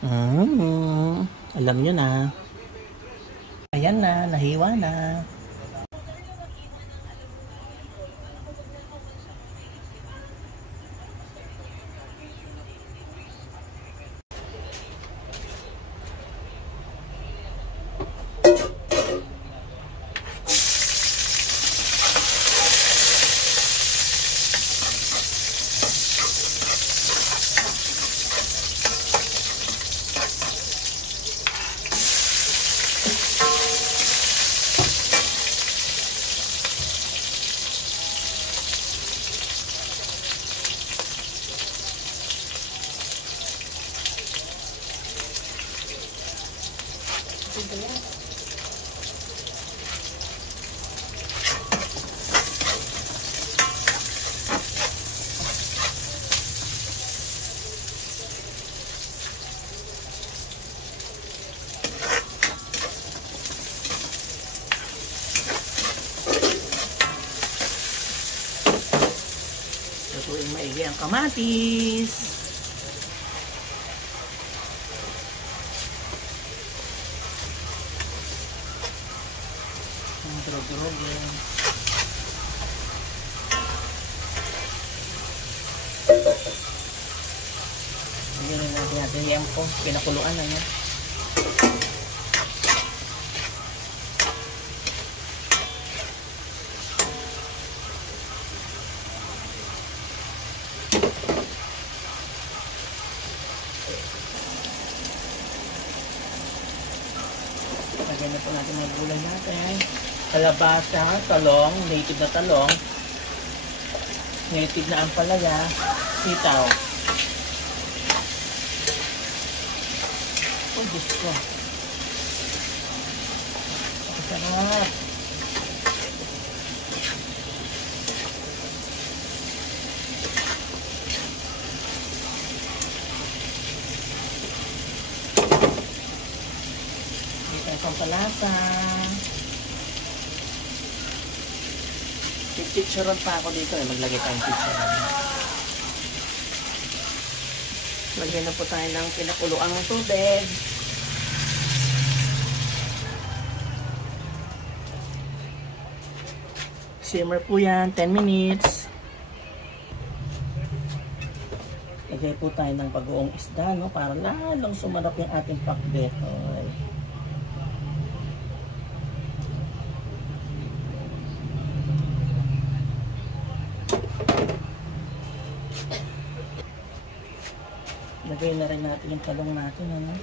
Alam nyo na. Ayan na, nahiwa na. Lutuin maigi ang kamatis. Ang durog-durog yan. Lagyan natin natin yung po. Pinakuluan na yan. Lagyan na po natin mga gulay natin. Kalabasa, talong, native na talong, native na ampalaya, sitaw. Oh, Diyos ko. Sarap. Pampalasa. Pictureon pa ako dito eh. Maglagay tayong pictureon. Lagyan na po tayo ng pinakuluang tubig. Simmer po yan. 10 minutes. Lagay po tayo ng bagoong isda, no? Para lalong sumarap yung ating pakbet. Okay. Lagay na rin natin yung talong natin, ano?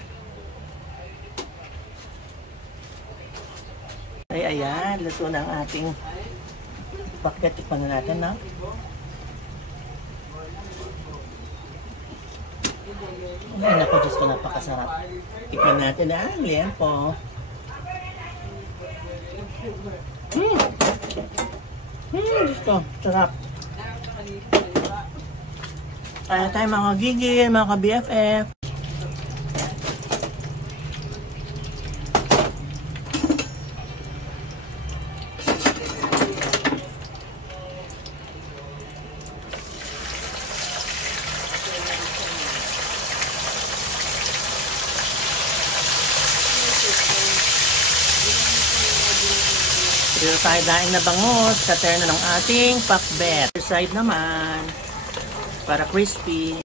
Ay, ayan. Luto na ang ating pakbet. Tikman na natin, no? Ay, naku, Diyos ko, napakasarap. Tikman natin, liempo. Diyos ko, sarap. Kaya tayo mga gigil, mga ka-BFF. Dito tayo daing na bangus sa terno ng ating pakbet. Side naman para crispy.